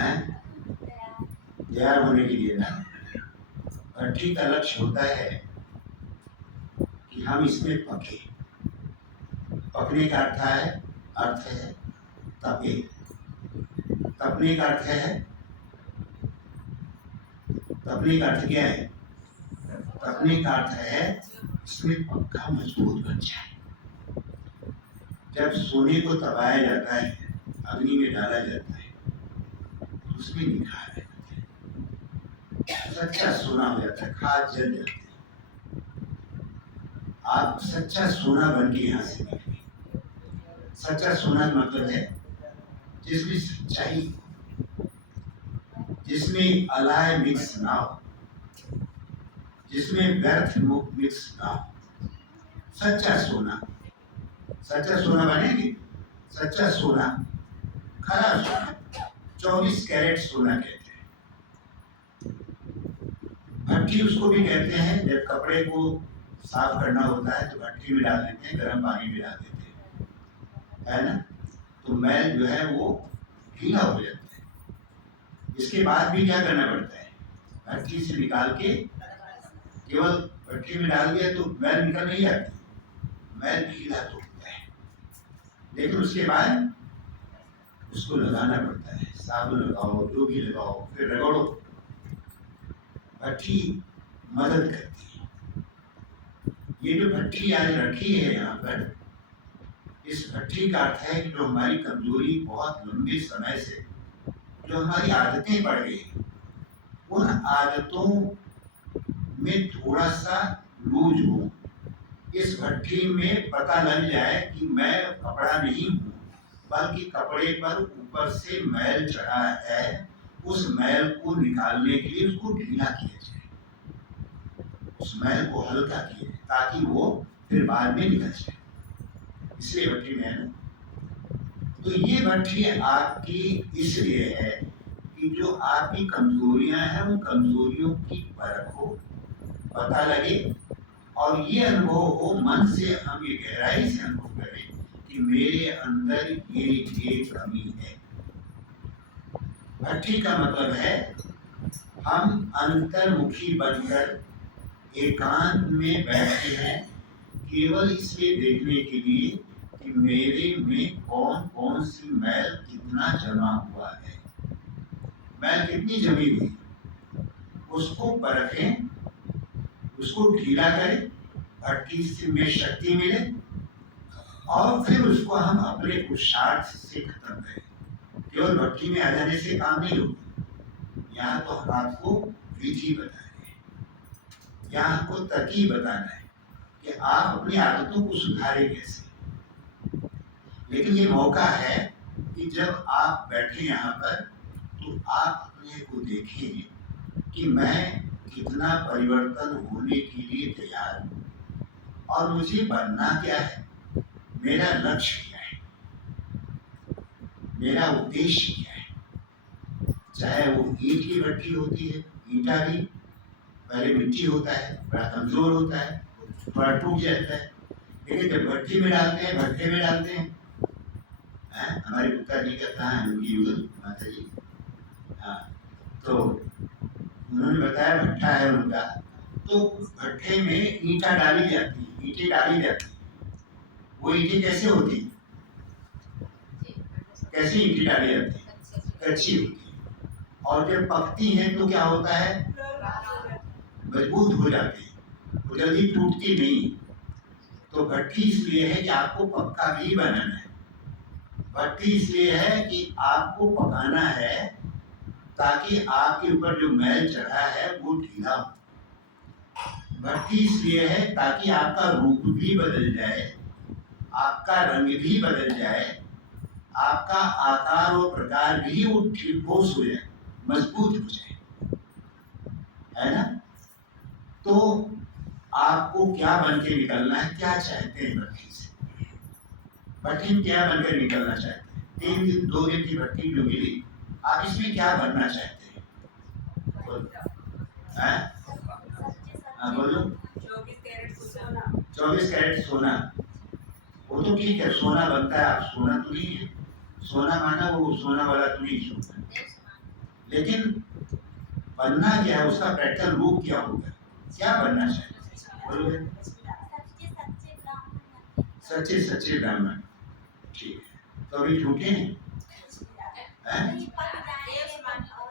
हैं तैयार होने के लिए ना। भट्ठी का लक्ष्य होता है कि हम इसमें पके। पकने का अर्थ है तपे। तपने का अर्थ है, तपने का अर्थ क्या है? तपने का अर्थ है इसमें पक्का मजबूत बन जाए। जब सोने को तपाया जाता है, अग्नि में डाला जाता है, तो उसमें निखार रहता है, सच्चा सोना हो जाता है, खाद जल जाते हैं। आप सच्चा सोना बन के यहाँ से निकले। सच्चा सोना का मतलब है जिसमें सच्चाई, जिसमें अलाय मिक्स ना हो, जिसमें व्यर्थ मिक्स ना हो। सच्चा सोना, सच्चा सोना बनेगी। सच्चा सोना, खरा सोना, 24 कैरेट सोना कहते हैं। भट्ठी उसको भी कहते हैं। जब कपड़े को साफ करना होता है तो भट्ठी में डाल देते हैं, गर्म पानी में डाल देते हैं, है ना, तो मैल जो है वो गीला हो जाता है। इसके बाद भी क्या करना पड़ता है? भट्ठी से निकाल के, केवल भट्ठी में डाल दिया तो मैल निकल नहीं आती, मैल गीला तो होता है। लेकिन उसके बाद उसको लगाना पड़ता है, साबुन लगाओ, जो भी लगाओ, फिर रगड़ो। भट्ठी मदद करती है। ये जो भट्ठी आज रखी है यहाँ पर, इस भट्ठी का अर्थ है कि जो हमारी कमजोरी बहुत लंबे समय से, जो हमारी आदतें पड़ गई, उन आदतों में थोड़ा सा लूज हो, इस भट्ठी में पता लग जाए कि मैं कपड़ा नहीं हूँ, बल्कि कपड़े पर ऊपर से मैल चढ़ा है। उस मैल को निकालने के लिए उसको ढीला किया जाए, उस मैल को हल्का किया जाए, ताकि वो फिर बाद में निकल जाए। इसलिए भट्ठी में है ना। तो ये भट्ठी आपकी इसलिए है कि जो आपकी कमजोरियां हैं, उन कमजोरियों की परख हो, पता लगे, और ये अनुभव हो, मन से हम ये गहराई से अनुभव करें कि मेरे अंदर ये कमी है। भट्ठी का मतलब है हम अंतर्मुखी बनकर एकांत में बैठे हैं, केवल इसलिए देखने के लिए कि मेरे में कौन कौन सी मैल कितना जमा हुआ है, मैल कितनी जमी हुई, उसको परखें, उसको ढीला करें, भट्ठी से में शक्ति मिले, और फिर उसको हम अपने पुरुषार्थ से खत्म करें। केवल भट्ठी में आ जाने से काम नहीं होगा। यहाँ तो हम आपको विधि बताना है, यहाँ हमको तरकीब बताना है कि आप अपनी आदतों को सुधारें कैसे। लेकिन ये मौका है कि जब आप बैठे यहाँ पर, तो आप अपने को देखें कि मैं कितना परिवर्तन होने के लिए तैयार हूँ, और मुझे बनना क्या है, मेरा लक्ष्य क्या है, मेरा उद्देश्य क्या है। चाहे वो ईंट की भट्ठी होती है, ईंटा भी पहले मिट्टी होता है, बड़ा कमजोर होता है, थोड़ा टूट जाता है, लेकिन जब भट्ठी में डालते हैं, भट्टे में डालते हैं, हमारे पिता जी का कहा है, उनकी युगल माता जी, हाँ, तो उन्होंने बताया भट्ठा है उनका, तो भट्टे में ईंटा डाली जाती है, ईंटें डाली जाती है। वो ईंटें कैसे होती, कैसी ईंटें डाली जाती है? कच्ची होती है, और जब पकती हैं तो क्या होता है, मजबूत हो जाती है, वो जल्दी टूटती नहीं। तो भट्ठी इसलिए है कि आपको पक्का भी बनाना है। भट्ठी इसलिए है कि आपको पकाना है, ताकि आपके ऊपर जो मैल चढ़ा है वो ढीला हो। भट्ठी इसलिए है ताकि आपका रूप भी बदल जाए, आपका रंग भी बदल जाए, आपका आकार और प्रकार भी वो ठोस हो जाए, मजबूत हो जाए, है ना। तो आपको क्या बन के निकलना है, क्या चाहते हैं भट्ठी से? भट्टी में क्या बनकर निकलना चाहते हैं? 3 दिन 2 दिन की भट्टी जो मिली, आप इसमें क्या बनना चाहते हैं? बोलो। 24 कैरेट सोना, वो तो ठीक है, सोना बनता है, आप सोना तो नहीं है, सोना माना वो सोना वाला तो नहीं सोना, लेकिन बनना क्या है, उसका प्रैक्टिकल रूप क्या होगा, क्या बनना चाहिए बोलिए। सच्चे सच्चे ब्राह्मण, ठीक है। तो अभी झूठे हैं,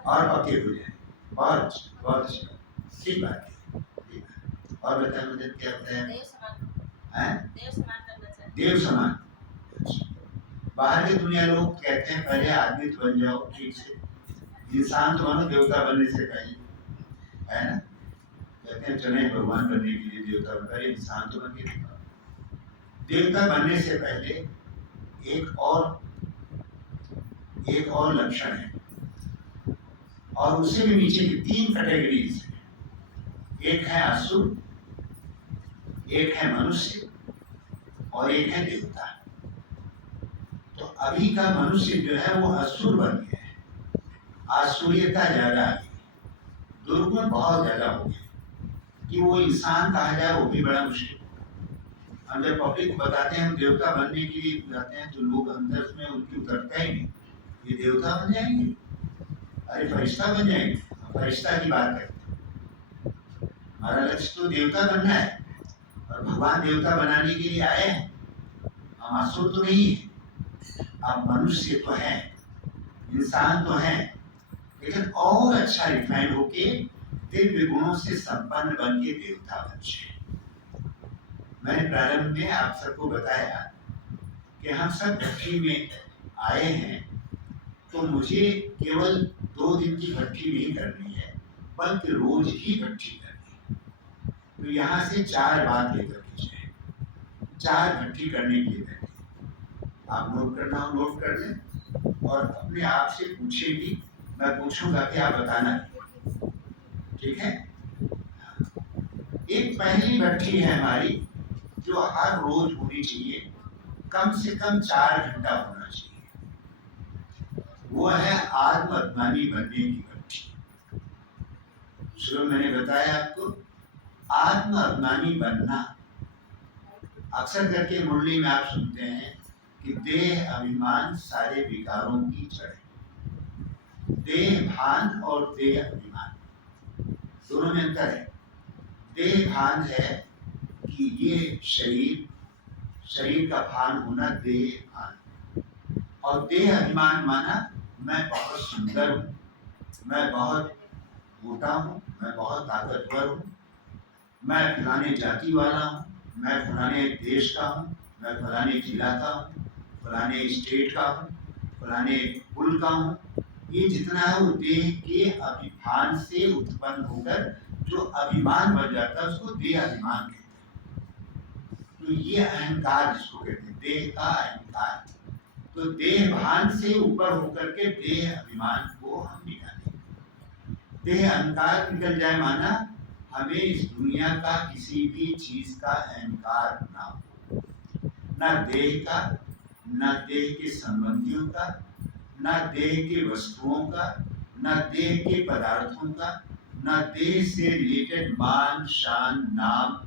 और पक्के हो जाए, बहुत अच्छा, बहुत अच्छा, ठीक बात है, ठीक है। और बताए मुझे क्या होता है, देव समान। अच्छा। बाहर की दुनिया लोग कहते हैं पहले आदमी तो बन जाओ, ठीक से इंसान तो बनो देवता बनने से पहले, है ना। कहते हैं चले भगवान बनने के लिए देवता बन, पहले इंसान तो बन के दिखाओ। देवता बनने से पहले एक और लक्षण है, और उससे भी नीचे की 3 कैटेगरीज है। एक है असुर, एक है मनुष्य, और एक है देवता। तो अभी का मनुष्य जो है वो असुर बन गया है, आसुरियता ज्यादा आ गई, दुर्गुण बहुत ज्यादा हो गया कि वो इंसान कहा जाए वो भी बड़ा मुश्किल। हम जब पब्लिक को बताते हैं हम देवता बनने के लिए जाते हैं तो लोग अंदर में उनकी उतरता ही नहीं, ये देवता बन जाएंगे, अरे फरिश्ता बन जाएंगे। फरिश्ता की बात करते हैं, हमारा लक्ष्य तो देवता बनना है, और भगवान देवता बनाने के लिए आए हैं, हम असुर तो नहीं है। अब मनुष्य तो है, इंसान तो है, लेकिन और अच्छा रिफाइन होके दिव्य गुणों से संपन्न बन के देवता बन जाए। मैंने प्रारंभ में आप सबको बताया कि हम सब भट्टी में आए हैं, तो मुझे केवल 2 दिन की भट्टी नहीं करनी है, बल्कि रोज ही भट्टी करनी है। तो यहाँ से 4 बात लेकर के जाए, 4 भट्टी करने के लिए बैठे। आप नोट करना हो नोट कर लें, और अपने आप से पूछे भी, मैं पूछूंगा कि आप बताना, ठीक है। एक पहली भट्टी है हमारी जो हर रोज होनी चाहिए, कम से कम 4 घंटा होना चाहिए, वो है आत्म अभिमानी बनने की भट्टी। शुरू मैंने बताया आपको, आत्म अभिमानी बनना, अक्सर करके मुरली में आप सुनते हैं कि देह अभिमान सारे विकारों की जड़। देह भान और देह अभिमान दोनों में अंतर है। देह भान है कि ये शरीर का भान होना, देह भान, और देह अभिमान माना मैं बहुत सुंदर हूँ, मैं बहुत मोटा हूँ, मैं बहुत ताकतवर हूँ, मैं फलाने जाति वाला हूँ, मैं फलाने देश का हूँ, मैं फलाने जिला का हूँ, फलाने स्टेट का हूँ, फलाने कुल का हूँ। ये जितना है वो देह के अभिमान से उत्पन्न होकर जो अभिमान बन जाता है उसको देह अभिमान कहते हैं। तो ये अहंकार जिसको कहते हैं, देह का अहंकार, तो देह भान से ऊपर होकर के देह अभिमान को हम निकालें। देह अहंकार निकल जाए माना हमें इस दुनिया का किसी भी चीज का अहंकार ना हो, ना देह का, ना देह के संबंधियों का, ना देह के वस्तुओं का, ना देह के पदार्थों का, ना देह से रिलेटेड मान शान नाम,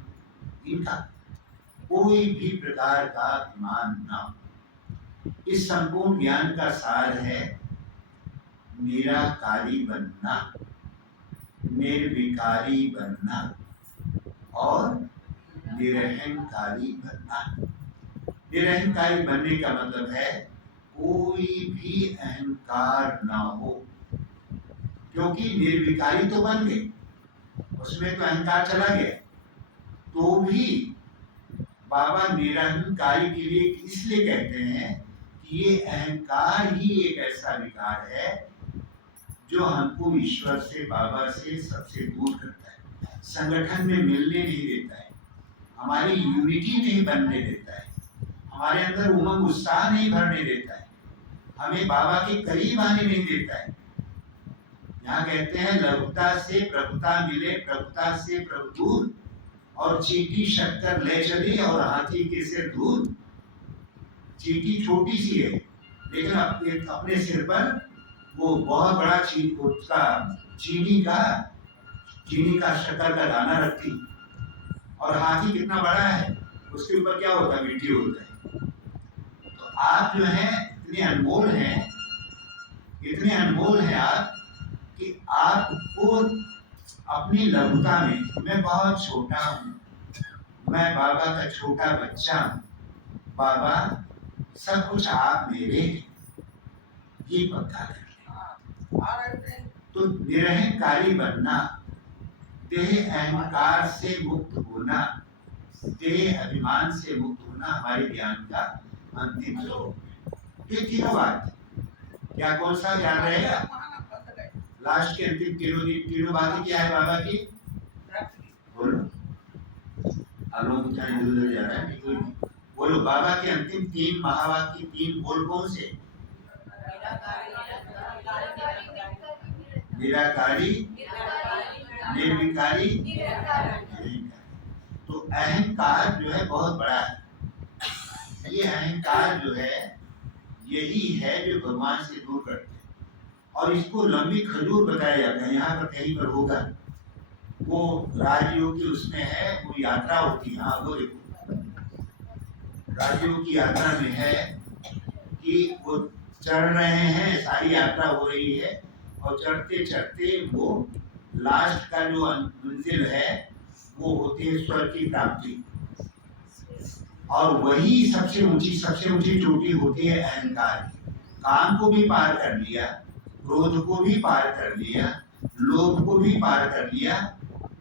इनका कोई भी प्रकार का अभिमान ना हो। इस संपूर्ण ज्ञान का सार है निराकारी बनना, निर्विकारी बनना और निरहंकारी बनना। निरहंकारी बनने का मतलब है कोई भी अहंकार ना हो, क्योंकि निर्विकारी तो बन गए, उसमें तो अहंकार चला गया, तो भी बाबा निरहंकारी के लिए इसलिए कहते हैं कि ये अहंकार ही एक ऐसा विकार है जो हमको ईश्वर से, बाबा से सबसे दूर करता है, संगठन में मिलने नहीं देता है, हमारी यूनिटी नहीं बनने देता है, हमारे अंदर उमंग उत्साह नहीं भरने देता है, हमें बाबा के करीब आने नहीं देता है। यहाँ कहते हैं लघुता से प्रभुता मिले, प्रभुता से प्रभु दूर, और चींटी शक्कर ले चली और हाथी के सिर दूर। चींटी छोटी सी है, लेकिन अपने सिर पर वो बहुत बड़ा चीनी का शक्कर का दाना रखती, और हाथी कितना बड़ा है, उसके ऊपर क्या होता है, मिट्टी होता है। तो आप जो हैं इतने अनमोल हैं, इतने अनमोल हैं आप कि आपको अपनी लघुता में, मैं बहुत छोटा हूँ, मैं बाबा का छोटा बच्चा हूँ, बाबा सब कुछ आप मेरे हैं, ये पता कर। तो निरहंकारी बनना, देह अहंकार से मुक्त होना, देह अभिमान से मुक्त होना हमारे ज्ञान का अंतिम स्वरूप है। ये तीनों बात, क्या कौन सा ज्ञान रहेगा? लास्ट के अंतिम तीनों बातें क्या है बाबा की? बोलो, आप लोग चाहे दूर जा रहा है, कोई नहीं, बोलो बाबा के अंतिम तीन महावाक्य, तीन बोल कौन से? निराकारी, निर्विकारी, निरंकारी। तो अहंकार जो है बहुत बड़ा है। ये अहंकार जो है यही है जो भगवान से दूर करते हैं, और इसको लंबी खजूर बताया जाता है। यहाँ पर कहीं पर होगा, वो राजयोग की उसमें है, वो यात्रा होती है। हाँ वो देखो, राजयोग की यात्रा में है कि वो चढ़ रहे हैं, सारी यात्रा हो रही है, और चढ़ते चढ़ते वो लास्ट का जो मंजिल है वो होती है स्वर्ग की प्राप्ति, और वही सबसे ऊंची चोटी होती है अहंकार की। काम को भी पार कर लिया, क्रोध को भी पार कर लिया, लोभ को भी पार कर लिया,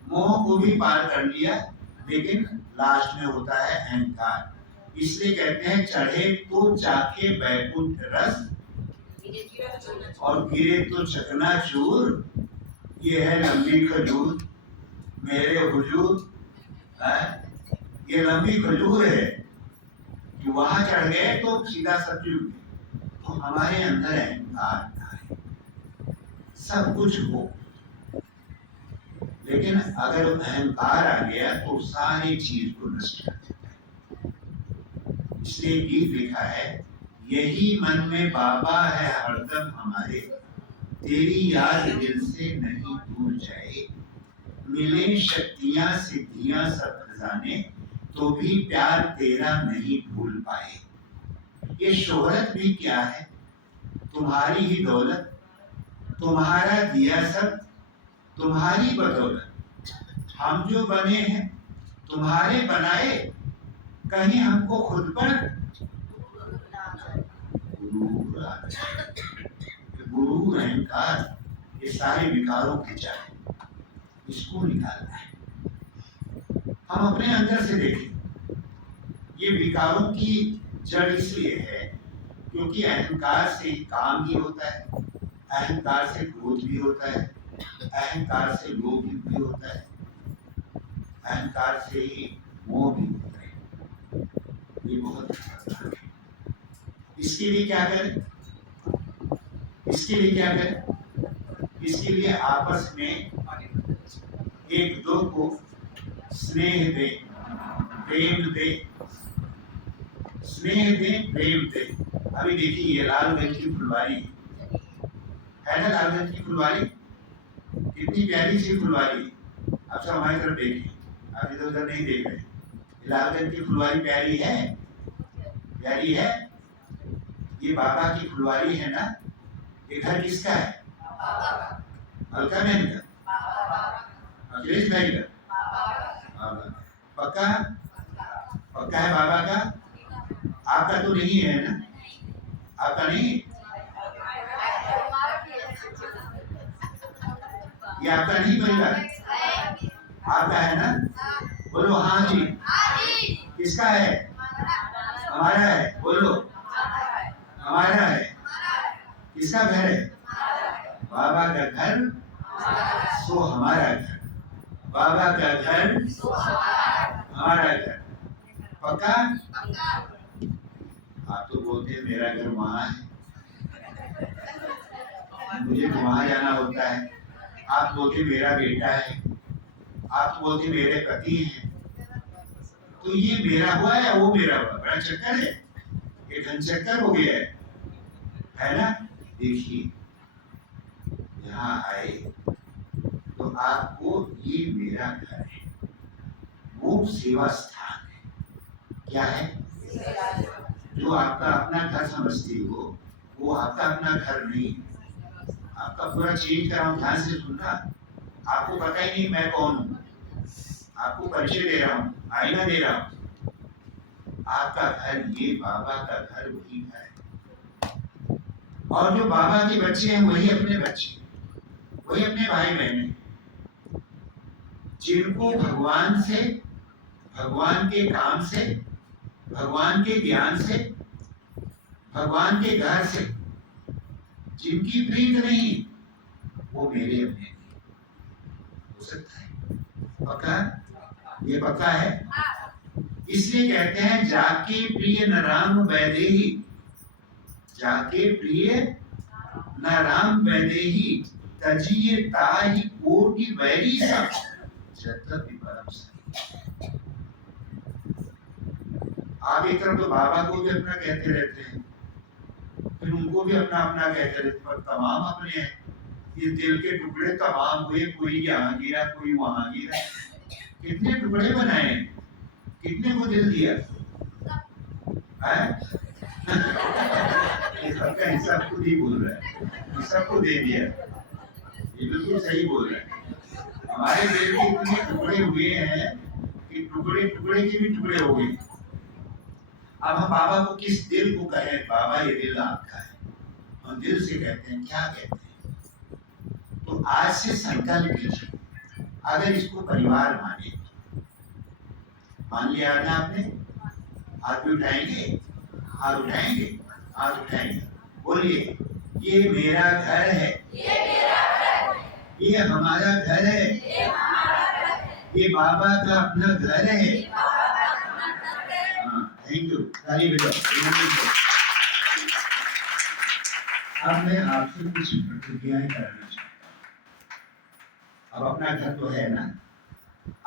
मोह को भी पार कर लिया, लेकिन लास्ट में होता है अहंकार। इसलिए कहते हैं चढ़े तो चाखे बैकुंठ रस, और गिरे तो चकनाचूर। ये है लंबी खजूर मेरे हुजूर, ये लंबी खजूर है कि वहां चढ़ गए तो सीधा सतयुग। तो हमारे अंदर अहंकार, सब कुछ हो, लेकिन अगर अहंकार आ गया तो सारी चीज को नष्ट कर देता है। इसलिए गीत लिखा है, यही मन में बाबा है हरदम हमारे, तेरी याद दिल से नहीं दूर जाए, मिले शक्तियां सिद्धियां सब खजाने, तो भी प्यार तेरा नहीं भूल पाए। ये शोहरत भी क्या है, तुम्हारी ही दौलत, तुम्हारा दिया सब तुम्हारी बदौलत, हम जो बने हैं तुम्हारे बनाए, कहीं हमको खुद पर गुरु अहंकार, ये सारे विकारों के चाहे, इसको निकालना है। हम अपने अंदर से देखें, ये विकारों की जड़ इसलिए है क्योंकि अहंकार से ही काम भी होता है, अहंकार से क्रोध भी होता है, अहंकार से लोभ भी होता है, अहंकार से ही मोह भी होता है। ये बहुत खतरनाक है। इसके लिए क्या करें? इसके लिए क्या करें? इसके लिए आपस में एक दो को स्नेह दे, प्रेम दे, स्नेह दे, प्रेम दे। अभी देखिए ये लालगंज की फुलवारी है ना, लालगंज की फुलवारी कितनी प्यारी सी फुलवारी। आप सब हमारी तरफ देखिए, आप इधर उधर नहीं देख रहे। लालगंज की फुलवारी प्यारी है, प्यारी है। ये बाबा की फुलवारी है ना। ये घर किसका है? अलका बहन का, अखिलेश भाई का, पक्का पक्का है बाबा का। आपका तो नहीं है ना, आपका नहीं, ये आपका नहीं परिवार, आपका है ना। बोलो हाँ जी। किसका है? हमारा है। बोलो हमारा है। किसका घर है? बाबा का घर सो हमारा घर, बाबा का घर हमारा घर। पक्का? आप तो बोलते हैं मेरा घर वहां है, मुझे तो वहां जाना होता है। आप बोलते मेरा बेटा है, आप तो बोलते मेरे पति हैं। तो ये मेरा हुआ या वो मेरा हुआ? बड़ा चक्कर है, ये घन चक्कर हो गया है ना। देखिए यहाँ आए तो आपको ये मेरा घर है, वो सेवा स्थान है। क्या है? जो आपका अपना घर समझती हो वो आपका अपना घर नहीं, आपका आपका पूरा चेंज कर रहा हूँ, ध्यान से सुनना। आपको पता ही नहीं मैं कौन हूँ, आपको परिचय दे रहा हूँ, आईना दे रहा हूँ। आपका घर, ये बाबा का घर वही घर है, और जो बाबा के बच्चे हैं वही अपने बच्चे, वही अपने भाई बहन हैं, जिनको भगवान से, भगवान के काम से, भगवान के ज्ञान से, भगवान के घर से जिनकी प्रीत नहीं, वो मेरे अपने हो सकता है। पक्का? ये पक्का है। इसलिए कहते हैं जाके प्रिय न राम वैदेही, जाके प्रिय न राम वैदेही, तजिए ताहि कोटि वैरी सब, जगत परम सही। आप एक तरफ तो बाबा को भी अपना कहते रहते हैं, फिर उनको भी अपना अपना कहते रहते, पर तमाम अपने हैं। ये दिल के टुकड़े तमाम हुए, कोई यहाँ गिरा, कोई वहां गिरा। कितने टुकड़े बनाए, कितने को दिल दिया है? सबका हिसाब खुद ही बोल रहा है, सबको दे दिया। ये बिल्कुल सही बोल रहा है। हमारे दिल के इतने टुकड़े हुए हैं कि टुकड़े टुकड़े के भी टुकड़े हो गए। अब हम बाबा को किस दिल को कहें? बाबा ये दिल आपका है, हम दिल से कहते हैं, क्या कहते हैं? तो आज से संकल्प कीजिए, अगर इसको परिवार माने, मान लिया ना आपने, हाथ भी उठाएंगे, हाथ उठाएंगे, हाथ उठाएंगे, बोलिए ये मेरा घर है, ये मेरा घर है, ये हमारा घर है, ये हमारा घर है, ये बाबा का अपना घर है। हाँ, थैंक यू, ताली बजाओ। अब मैं आपसे कुछ प्रतिक्रियाएं करना चाहता हूँ। अब अपना घर तो है ना,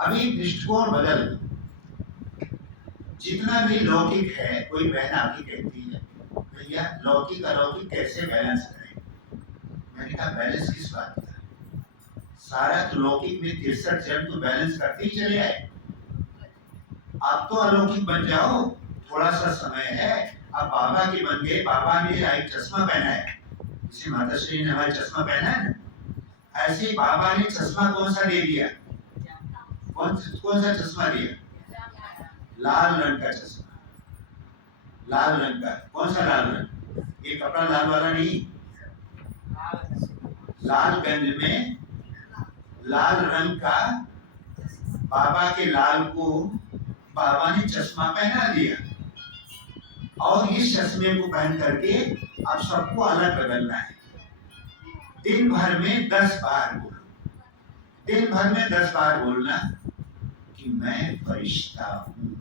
अभी दृष्टिकोण बदल दो। जितना भी लौकिक है, कोई बहन आके कहती है भैया लौकिक अलौकिक कैसे बैलेंस करें? मैंने कहा बैलेंस किस बात का? सारा तो लौकिक में 63 जन्म तो बैलेंस करते ही चले आए। आप तो अलौकिक बन जाओ, थोड़ा सा समय है। अब बाबा के बन गए, बाबा ने एक चश्मा पहना है, जैसे माता श्री ने हमारा चश्मा पहना है ना, ऐसे बाबा ने चश्मा कौन सा दे दिया? कौन सा चश्मा दिया? लाल रंग का चश्मा, लाल रंग का। कौन सा लाल रंग? ये कपड़ा लाल वाला नहीं, लालगंज में लाल रंग का बाबा के लाल को बाबा ने चश्मा पहना दिया, और इस चश्मे को पहन करके अब सबको अलग बदलना है। दिन भर में 10 बार बोलो, दिन भर में 10 बार बोलना कि मैं फरिश्ता हूँ,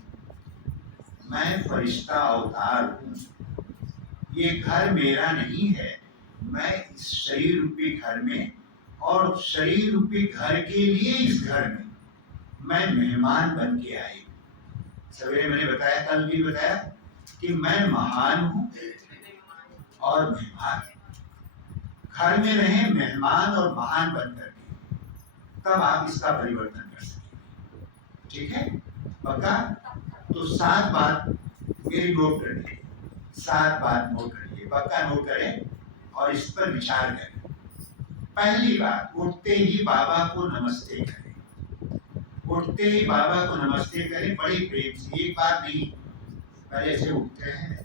मैं फरिश्ता अवतार हूँ। ये घर मेरा नहीं है, मैं इस शरीर रूपी घर में, और शरीर रूपी घर के लिए इस घर में मैं मेहमान बन के आई। सवेरे मैंने बताया, कल भी बताया कि मैं महान हूँ और मेहमान। घर में रहे मेहमान और महान बन करके, तब आप इसका परिवर्तन कर सकेंगे। ठीक है? पक्का? तो 7 बात मेरी नोट कर लीजिए, 7 बात नोट कर लीजिए, पक्का नोट करें और इस पर विचार करें। पहली बात, उठते ही बाबा को नमस्ते करें, उठते ही बाबा को नमस्ते करें, बड़ी प्रेम से। एक बात नहीं, पहले से उठते हैं,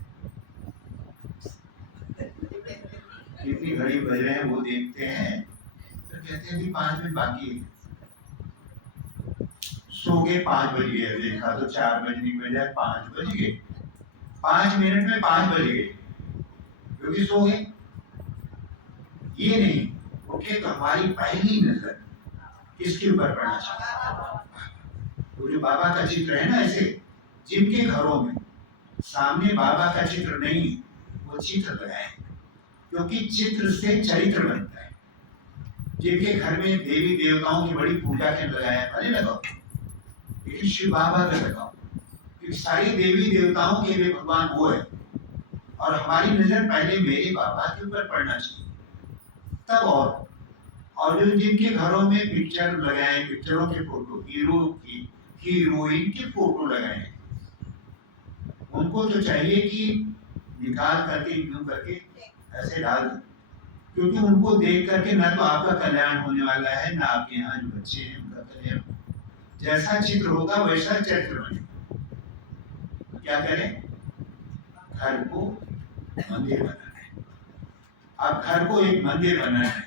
कितनी घड़ी बज रहे हैं वो देखते हैं, तो कहते हैं कि 5 मिनट बाकी है। सो गए, 5 बज गए, देखा तो 4 बजने के बजाय 5 बज गए, 5 मिनट में 5 बज गए, क्योंकि सो गए। ये नहीं, उठे तो हमारी पहली नजर किसके ऊपर पड़ना चाहिए? तो जो बाबा का चित्र है ना, ऐसे जिनके घरों में सामने बाबा का चित्र नहीं, वो चित्र लगाए, क्योंकि चित्र से चरित्र बनता है। जिनके घर में देवी देवताओं की बड़ी पूजा के लगाया, भले लगाओ, लेकिन शिव बाबा का लगाओ, क्योंकि सारी देवी देवताओं के लिए भगवान वो है, और हमारी नजर पहले मेरे बाबा के ऊपर पड़ना चाहिए, तब। और जो जिनके घरों में पिक्चर लगाए, पिक्चरों के फोटो, हीरो की, हीरोइन के फोटो लगाए, उनको तो चाहिए कि निकाल करके यूं करके ऐसे डाल दो, क्योंकि उनको देख करके ना तो आपका कल्याण होने वाला है, ना आपके यहाँ जो बच्चे हैं उनका कल्याण। जैसा चित्र होगा वैसा चरित्र बने। क्या करें? घर को मंदिर बनाना है। अब घर को एक मंदिर बनाना है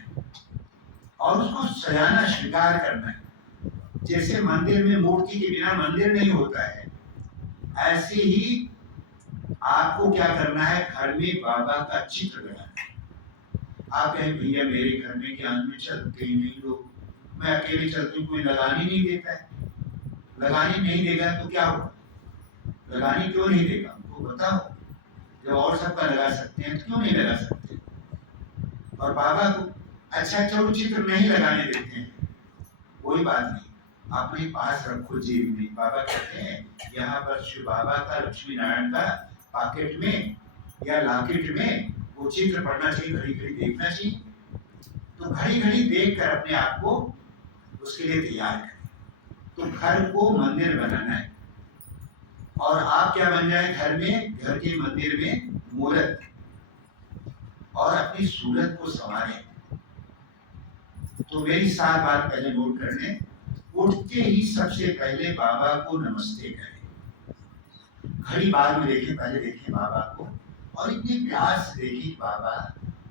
और उसको सजाना, श्रृंगार करना है। जैसे मंदिर में मूर्ति के बिना मंदिर नहीं होता है, ऐसे ही आपको क्या करना है, घर में बाबा का चित्र लगाना है। आप कहें भैया मेरे घर में क्या में चलते ही नहीं लोग, मैं अकेले चलती हूँ, कोई लगाने नहीं देता है। लगाने नहीं देगा तो क्या होगा? लगाने क्यों नहीं देगा हमको बताओ। जब और सबका लगा सकते हैं तो क्यों नहीं लगा सकते? और बाबा को अच्छा चलो चित्र नहीं लगाने देते हैं, कोई बात नहीं, अपने पास रखो जेब में। बाबा कहते हैं यहाँ पर शिव बाबा का, लक्ष्मी नारायण का पॉकेट में या लॉकेट में वो चित्र पढ़ना चाहिए, घड़ी घड़ी देखना चाहिए। तो घड़ी घड़ी देख कर अपने आप को उसके लिए तैयार करें। तो घर को मंदिर बनाना है और आप क्या बन जाए घर में, घर के मंदिर में मूर्त, और अपनी सूरत को संवारें। तो मेरी 7 बात पहले नोट कर लें। उठते ही सबसे पहले बाबा को नमस्ते करें। घड़ी बाद में देखें, पहले देखें बाबा को और इतने प्यार से देखें बाबा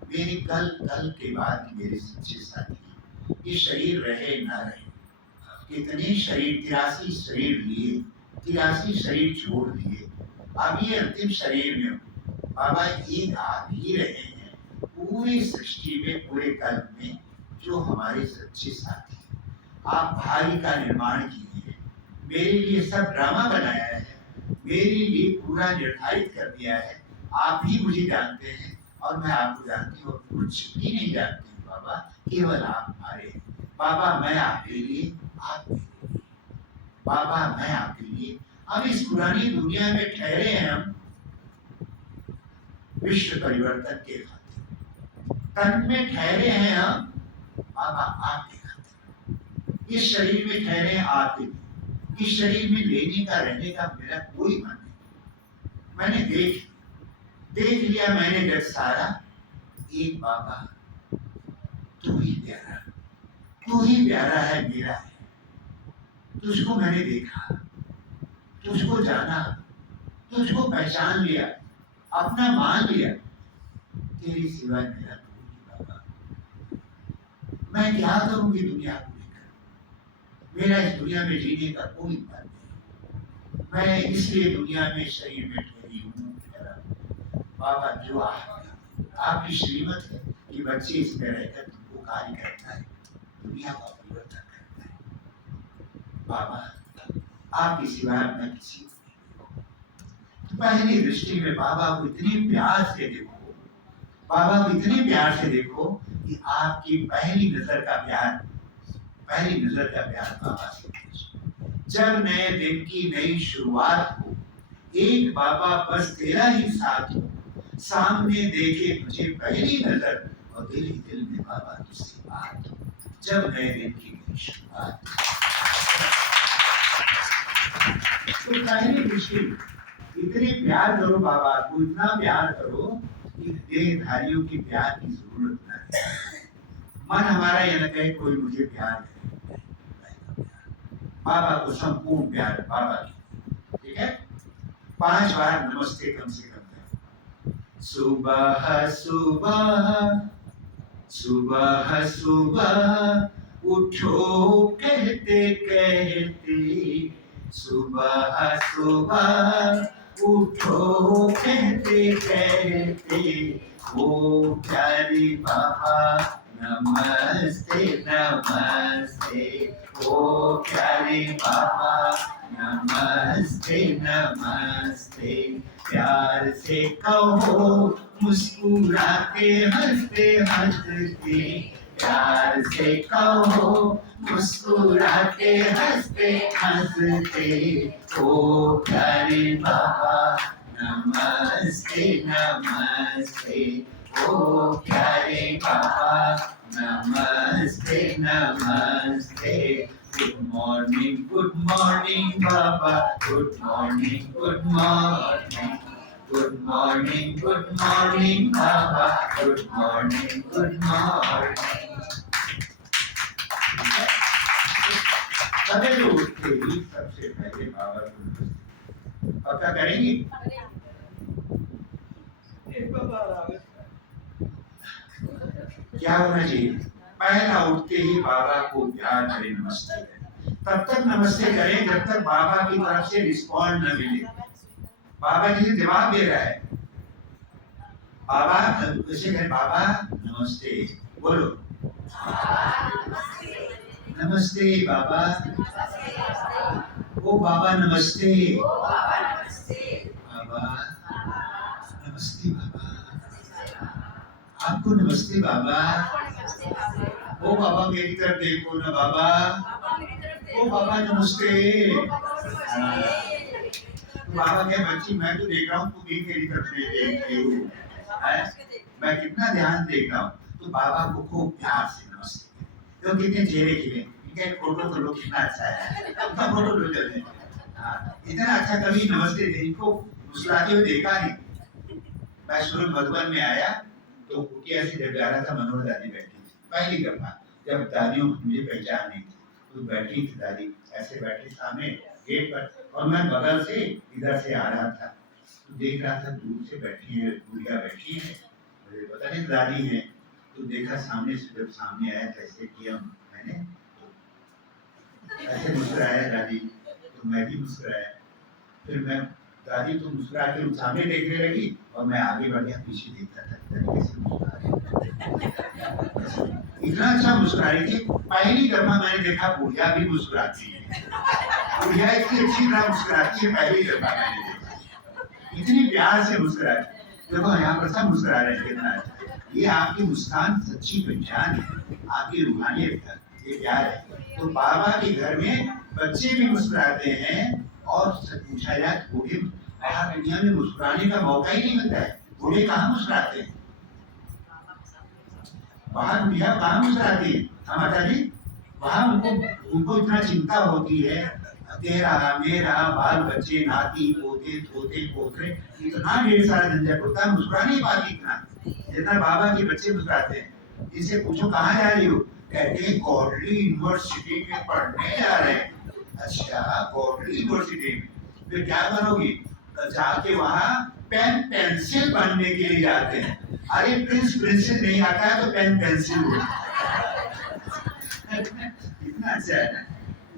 मेरे कल के बाद मेरे सच्चे साथी, ये शरीर रहे ना रहे, कितने शरीर, 83 शरीर लिए, 83 शरीर छोड़ दिए, अब ये अंतिम शरीर में बाबा एक आप ही रहे हैं पूरी सृष्टि में, पूरे कल्प में जो हमारे सच्चे साथी। आप भाग्य का निर्माण किए, मेरे लिए सब ड्रामा बनाया है, मेरे लिए पूरा निर्धारित कर दिया है। आप ही मुझे जानते हैं और मैं आपको जानती हूँ, कुछ भी नहीं जानती हूँ बाबा, केवल आप हमारे। बाबा मैं आपके लिए, आप मेरे लिए। बाबा मैं आपके लिए। अब इस पुरानी दुनिया में ठहरे हैं हम विश्व परिवर्तन के खातिर, तन में ठहरे हैं हम बाबा आपके खातिर, इस शरीर में ठहरे हैं आपके लिए। इस शरीर में लेने का, रहने का मेरा कोई मन नहीं। मैंने देख लिया मैंने जब सारा, एक बाबा तू ही प्यारा, तू ही प्यारा है, मेरा है। तुझको मैंने देखा, तुझको जाना, तुझको पहचान लिया, अपना मान लिया। तेरी सिवा मेरा तू ही बाबा। मैं क्या करूंगी दुनिया को लेकर? मेरा इस दुनिया में जीने का कोई मन नहीं। मैं इसलिए दुनिया में शरीर में ठहरी हूँ बाबा, जो आपकी श्रीमत है कि बच्चे इसमें रहकर तुमको कार्य करता है, दुनिया का परिवर्तन करता है। बाबा आपकी सिवा मैं किसी को नहीं। तो पहली दृष्टि में बाबा को इतने प्यार से देखो, बाबा को इतने प्यार से देखो कि आपकी पहली नजर का प्यार बाबा से। जब नए दिन की नई शुरुआत हो, एक बाबा बस तेरा ही साथ हो, सामने देखे तुझे पहली नजर और दिल ही दिल में बाबा तुझसे बात हो। जब नए दिन की नई शुरुआत, तो पहली दृष्टि इतने प्यार करो बाबा को, इतना प्यार करो कि देहधारियों की प्यार की जरूरत न है। मन हमारा यह न कहे कोई मुझे प्यार करे, बाबा को संपूर्ण प्यार बाबा की। ठीक है, 5 बार नमस्ते कम से कम। सुबह सुबह सुबह सुबह उठो कहते कहते, सुबह सुबह उठो कहते कहते, ओ प्यारे बाबा नमस्ते नमस्ते, ओ प्यारे बाबा नमस्ते नमस्ते। प्यार से कहो मुस्कुराते हंसते हंसते, प्यार से कहो मुस्कुराते हंसते हंसते, ओ प्यारे बाबा नमस्ते नमस्ते, ओ प्यारे बाबा नमस्ते नमस्ते। गुड मॉर्निंग बाबा, गुड मॉर्निंग गुड मॉर्निंग बाबा, गुड मॉर्निंग, गुड मॉर्निंग। सवेरे उठते ही सबसे पहले बाबा को पता करेंगे। क्या होना चाहिए? पहला उठते ही बाबा को प्यार करें, नमस्ते करें। तब तक नमस्ते करें जब तक बाबा की तरफ से रिस्पॉन्ड न मिले। बाबा जी जवाब दे रहा है, बाबा कैसे कहें? बाबा नमस्ते, बोलो नमस्ते बाबा, ओ बाबा नमस्ते, बाबा नमस्ते बाबा, आपको नमस्ते बाबा, ओ बाबा मेरी तरफ देखो ना बाबा, ओ बाबा नमस्ते। तो बाबा क्या बच्ची, मैं तो देख रहा हूँ तू भी मेरी तरफ नहीं देखती हूँ, मैं कितना ध्यान देख रहा हूँ। तो बाबा को खूब प्यार से नमस्ते। तो कितने चेहरे खिले, इनका एक फोटो तो लो, कितना अच्छा है, उनका फोटो लो जल्दी। इतना अच्छा कभी नमस्ते इनको मुस्कुराते हुए देखा नहीं। मैं शुरू मधुबन में आया तो कुटिया से जब जा रहा था, मनोहर दादी बैठी थी पहली दफा, जब दादियों को मुझे पहचान नहीं थी, तो बैठी थी दादी, ऐसे बैठी सामने गेट पर, और मैं बगल से इधर से आ रहा था, तो देख रहा था दूर से बैठी है बुढ़िया, बैठी है, मुझे पता नहीं दादी है। तो देखा सामने से, जब सामने आया कैसे किया मैंने, ऐसे मुस्कुराया दादी, तो मैं भी मुस्कुराया। फिर मैं, दादी तो मुस्कुरा के सामने देखने लगी और मैं आगे बढ़ गया, पीछे देखता था तरीके से मुस्कुरा रही। इतना अच्छा मुस्कुरा रही थी, पहली दफा मैंने देखा बुढ़िया भी मुस्कुराती है। बुढ़िया इतनी अच्छी तरह मुस्कुराती है, पहली दफा मैंने देखा, इतनी प्यार से मुस्कुराती। देखो यहाँ पर सब मुस्कुरा रहे हैं, कितना अच्छा। ये आपकी मुस्कान सच्ची पहचान है, आपकी रूहानियत है, ये प्यार है। तो बाबा के घर में बच्चे भी मुस्कुराते हैं, और पूछा जाए बूढ़े, बाहर दुनिया में मुस्कुराने का मौका ही नहीं मिलता है, बूढ़े कहाँ मुस्कुराते हैं? बाहर बुढ़िया कहाँ मुस्कुराती है? हाँ माता जी, वहाँ उनको इतना चिंता होती है, तेरा मेरा बाल बच्चे नाती पोते पोते पोतरे, इतना ढेर सारा झंझट होता है, मुस्कुरा नहीं पाती इतना जितना बाबा के बच्चे मुस्कुराते हैं। इसे पूछो कहाँ जा रही हो? कहते हैं गॉडली यूनिवर्सिटी में पढ़ने जा रहे हैं। अच्छा, गॉडली यूनिवर्सिटी में फिर क्या करोगी? जाके वहाँ पेन पेंसिल बनने के लिए जाते हैं। अरे प्रिंस प्रिंसेस नहीं आता है तो पेन पेंसिल कितना अच्छा है ना।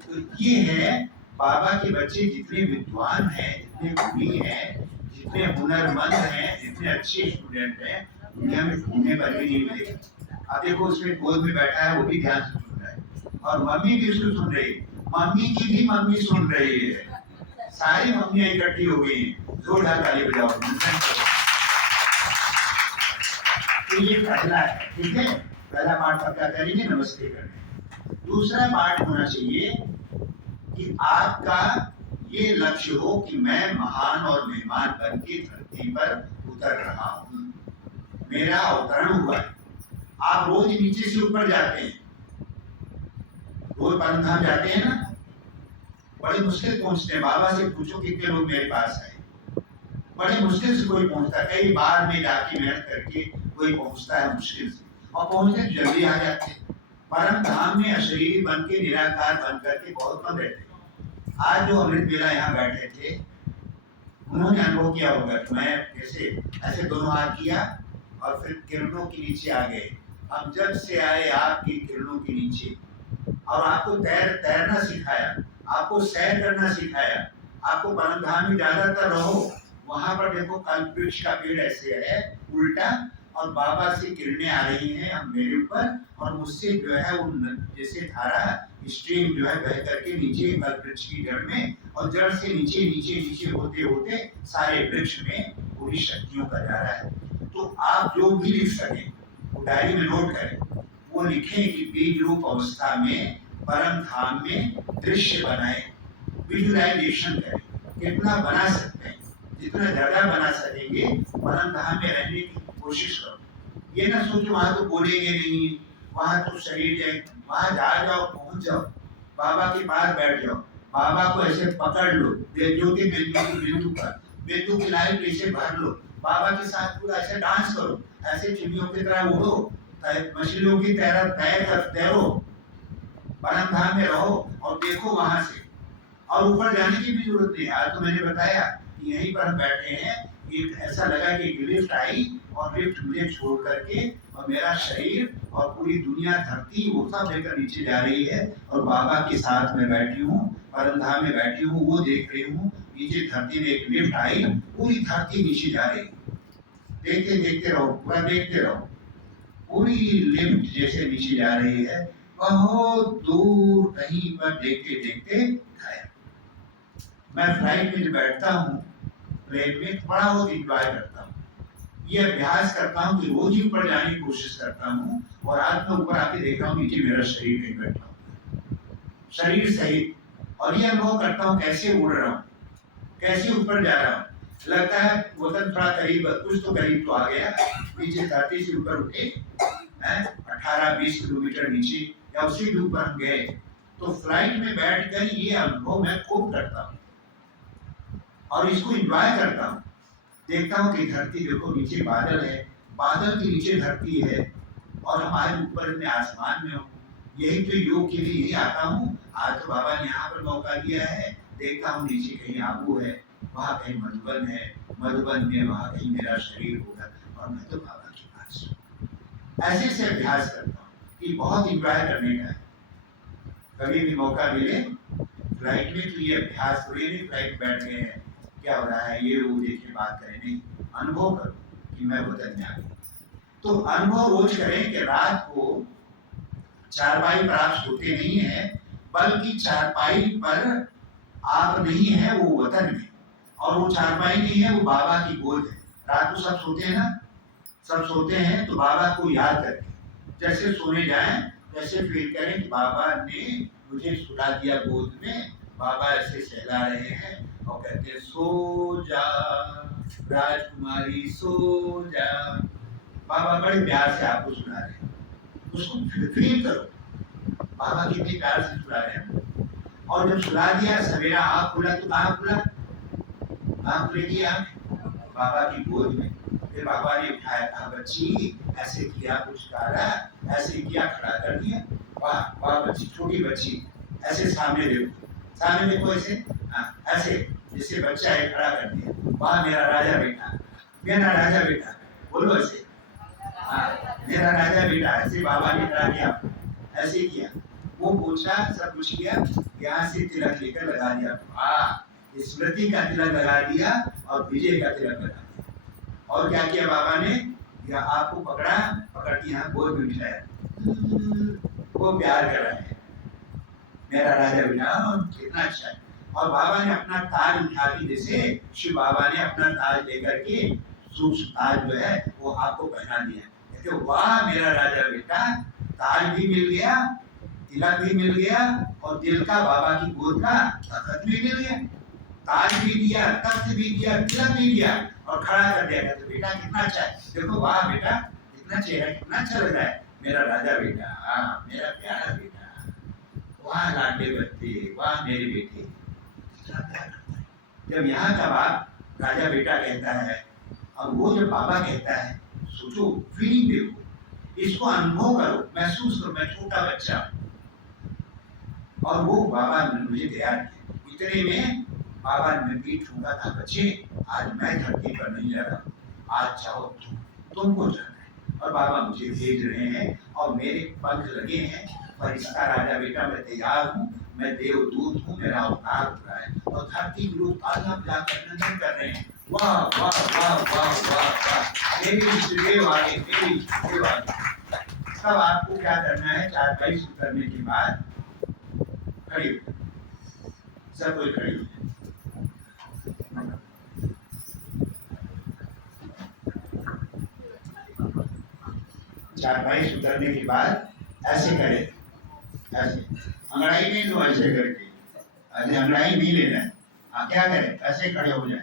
तो ये है बाबा के बच्चे, जितने विद्वान हैं, जितने गुणी हैं, जितने हुनरमंद हैं, जितने अच्छे स्टूडेंट हैं, दुनिया में ढूंढने पर भी नहीं मिलेगा। अब देखो उसमें गोद में बैठा है, वो भी ध्यान से सुन रहा है, और मम्मी भी उसको सुन रही है, मम्मी की भी मम्मी सुन रही है, सारी मम्मियां इकट्ठी हो गई हैं, जोरदार ताली बजाओ। तो ये पहला है, ठीक है, पहला पार्ट पक्का करेंगे, नमस्ते करेंगे। दूसरा पार्ट होना चाहिए कि आपका ये लक्ष्य हो कि मैं महान और मेहमान बन के धरती पर उतर रहा हूं, मेरा अवतरण हुआ है। आप रोज नीचे से ऊपर जाते हैं, रोज परम धाम जाते हैं ना, बड़े मुश्किल पहुंचते हैं। बाबा से पूछो कितने लोग मेरे पास आए, बड़े मुश्किल से कोई पहुंचता है, कई बार में जाके मेहनत करके कोई पहुंचता है मुश्किल से, और पहुंचते जल्दी आ जाते हैं। परम धाम में अशरीरी बन के, निराकार बन करके बहुत कम रहते हैं। आज जो अमृत बेला यहाँ बैठे थे, उन्होंने अनुभव किया होगा कि मैं जैसे ऐसे दोनों हाथ किया और फिर किरणों के नीचे आ गए। हम जब से आए आपकी किरणों के नीचे, और आपको तैरना सिखाया, आपको सैर करना सिखाया, आपको परम धाम में ज्यादातर रहो। वहां पर देखो कल्प वृक्ष का पेड़ ऐसे है उल्टा, और बाबा से किरणें आ रही हैं हम मेरे ऊपर, और मुझसे जो है वो जैसे धारा स्ट्रीम जो है बह करके नीचे कल्प वृक्ष की जड़ में, और जड़ से नीचे नीचे नीचे होते होते सारे वृक्ष में पूरी शक्तियों का जा रहा है। तो आप जो भी लिख सकें वो डायरी में नोट करें, वो लिखें कि बीज रूप अवस्था में परम धाम में दृश्य बनाए, विजुअलाइजेशन करें, कितना बना सकते हैं, जितना ज्यादा बना सकेंगे परम धाम में रहने की कोशिश करो। ये ना सोचो वहां तो बोलेंगे नहीं, वहां तो शरीर है, वहां जा जाओ, पहुंच जाओ, बाबा के पास बैठ जाओ, बाबा को ऐसे पकड़ लो, ज्योति बिंदु पर, बेतु की लाइफ ऐसे भर लो, बाबा के साथ पूरा ऐसे डांस करो, ऐसे चिड़ियों की तरह उड़ो, मछलियों की तरह तैरो, परम धाम में रहो और देखो वहां से। और ऊपर जाने की भी जरूरत नहीं। आज तो मैंने बताया कि यहीं पर हम बैठे हैं, एक ऐसा लगा कि लिफ्ट आई और लिफ्ट मुझे छोड़ करके और मेरा शरीर और पूरी दुनिया धरती वो सब लेकर नीचे जा रही है, और बाबा के साथ में बैठी हूँ, परम धाम में बैठी हूँ, वो देख रही हूँ। नीचे धरती में एक लिफ्ट आई, पूरी धरती नीचे जा रही। देखते देखते रहो, पूरा देखते रहो, पूरी लिफ्ट जैसे नीचे जा रही है, बहुत दूर कहीं पर देखते देखते गायब। मैं फ्लाइट में बैठता हूँ, प्लेन में बड़ा बहुत इंजॉय करता हूँ, ये अभ्यास करता हूँ कि रोज ही ऊपर जाने की कोशिश करता हूँ। और आज मैं ऊपर आके देख रहा हूँ नीचे मेरा शरीर नहीं बैठा हूँ, शरीर सहित, और ये अनुभव करता हूँ कैसे उड़ रहा हूँ, कैसे ऊपर जा रहा हूँ। लगता है वतन थोड़ा करीब, कुछ तो करीब तो आ गया, नीचे धरती से ऊपर उठे 18-20 किलोमीटर नीचे या उससे भी ऊपर हम गए। तो फ्लाइट में बैठकर ये अनुभव मैं खूब करता हूँ और इसको एंजॉय करता हूँ। देखता हूँ कि धरती देखो, नीचे बादल है, बादल के नीचे धरती है, और हमारे ऊपर में आसमान में हो। यही तो योग के लिए ही आता हूँ। आज तो बाबा ने यहाँ पर मौका दिया है, देखता हूँ नीचे कहीं आबू है, वहाँ कहीं मधुबन है, मधुबन में वहाँ कहीं मेरा शरीर होगा, और मैं तो बाबा के पास हूँ। ऐसे से अभ्यास करता हूँ कि बहुत इंजॉय करने का है। कभी भी मौका मिले फ्लाइट में तो ये अभ्यास करो, नहीं फ्लाइट बैठ गए हैं क्या हो रहा है, ये वो देखे बात करें, नहीं, अनुभव करो कि मैं वतन में आ गया। तो अनुभव रोज करें कि रात को चारपाई पर आप सोते नहीं है, बल्कि चारपाई पर आप नहीं है, वो वतन में, और वो चारपाई नहीं है, वो बाबा की गोद है। रात को सब सोते हैं ना, सब सोते हैं, तो बाबा को याद करके जैसे सोने जाएं, वैसे फील करें कि बाबा ने मुझे सुला दिया गोद में, बाबा ऐसे सहला रहे हैं और कहते हैं सो जा राजकुमारी सो जा। बाबा बड़े प्यार से आपको सुना रहे हैं, उसको फील करो, बाबा कितने प्यार से सुना रहे हैं। और जब सुला दिया, सवेरा आँख खुला तो कहाँ खुला, आँख खुलेगी आँख बाबा की गोद में। फिर बाबा ने उठाया, कहा बच्ची ऐसे किया, कुछ कहा ऐसे किया, खड़ा कर दिया, वाह वाह बच्ची, छोटी बच्ची, ऐसे सामने देखो, सामने देखो ऐसे, ऐसे जैसे बच्चा है, खड़ा कर दिया, वाह मेरा राजा बेटा, मेरा राजा बेटा, बोलो ऐसे, मेरा राजा बेटा, ऐसे बाबा ने खड़ा किया, ऐसे किया, वो पूछा, सब कुछ किया, यहाँ से तिलक लेकर लगा दिया, स्मृति का तिलक लगा दिया और विजय का तिलक लगा दिया। और क्या किया बाबा ने, या आपको पकड़ा, पकड़ के यहाँ गोद में बिठाया, वो प्यार कर रहे हैं, मेरा राजा बेटा, कितना अच्छा है। और बाबा ने अपना ताज उठा के, जैसे शिव बाबा ने अपना ताज लेकर के, सूक्ष्म ताज जो है वो आपको पहना दिया, कहते वाह मेरा राजा बेटा, ताज भी मिल गया, तिलक भी मिल गया, और दिल का बाबा की गोद का तख्त भी मिल गया, ताज भी दिया, तख्त भी दिया, तिलक भी दिया, और खड़ा कर दिया। कहते बेटा कितना अच्छा है, देखो वाह बेटा, कितना चेहरा कितना अच्छा लग रहा है, मेरा राजा बेटा, मेरा प्यारा बेटा, वाह लाडले बच्चे, वाह मेरे बेटे, कितना प्यार करता है। जब यहाँ का बाप राजा बेटा कहता है, और वो जब बाबा कहता है, सोचो, फीलिंग देखो, इसको अनुभव करो, महसूस करो, मैं छोटा बच्चा, और वो बाबा ने मुझे तैयार किया। इतने में बाबा ने पीठ ठूका था, बच्चे आज मैं धरती पर नहीं रह रहा, आज चाहो तुमको जाना है, और बाबा मुझे भेज रहे हैं, और मेरे पंख लगे हैं, और इसका राजा बेटा मैं तैयार हूँ, मैं देवदूत हूँ, मेरा अवतार हो रहा है, और धरती के लोग तालियां बजाकर नंदन कर रहे हैं, वाह वाह वाह वाह वाह वाह, मेरी इष्टदेव आगे, मेरी इष्टदेव आगे। तब आपको क्या करना है, चारपाई से उतरने के बाद खड़ी हो, सब कोई खड़ी हो, चारपाई से उतरने के बाद ऐसे करें, ऐसे अंगड़ाई नहीं लो, ऐसे करके, ऐसे अंगड़ाई नहीं लेना है, क्या करें, ऐसे खड़े हो जाए,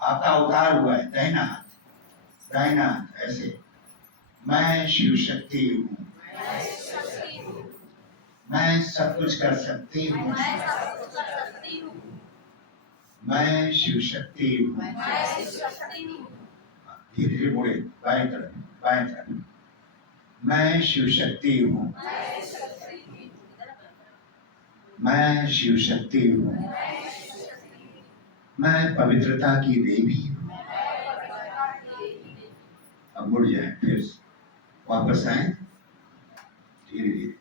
आपका अवतार हुआ है, दाहिना हाथ ऐसे, मैं शिव शक्ति हूँ, मैं सब कुछ कर सकती हूँ, मैं शिव शक्ति हूँ। धीरे धीरे मुड़े बाएं तरफ, बाएं तरफ। मैं शिव शक्ति हूँ। मैं शिव शक्ति हूँ। मैं पवित्रता की देवी हूँ। अब मुड़ जाए, फिर वापस आए धीरे धीरे।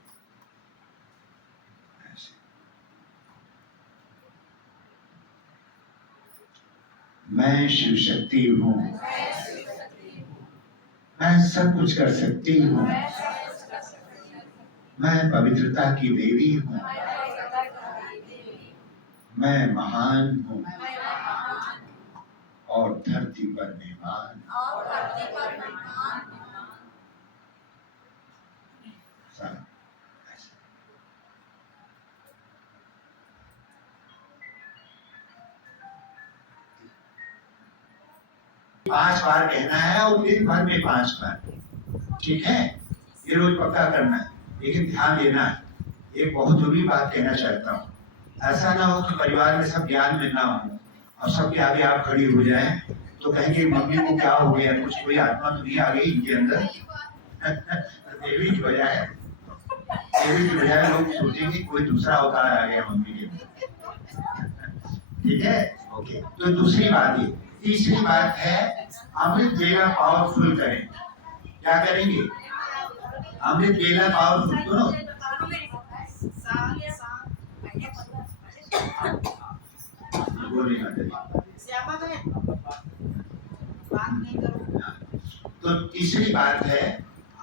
मैं शिव शक्ति हूँ। मैं सब कुछ कर सकती हूँ। मैं पवित्रता की देवी हूँ। मैं महान हूँ और धरती पर मेहमान। पांच बार कहना है और दिन भर में 5 बार, ठीक है? ये रोज पक्का करना है। लेकिन ध्यान देना है, एक बहुत जरूरी बात कहना चाहता हूँ। ऐसा ना हो कि परिवार में सब ज्ञान में ना हो और सबके आगे आप खड़ी हो जाए तो कहेंगे मम्मी को क्या हो गया, कुछ कोई आत्मा तो नहीं आ गई इनके अंदर। देवी की बजाय लोग सोचेंगे कोई दूसरा अवतार आ गया मम्मी के अंदर। ठीक है, ओके। तो दूसरी बात ये, तीसरी बात है अमृत वेला पावरफुल करें। क्या करेंगे? अमृत वेला पावरफुल करो। तो तीसरी बात है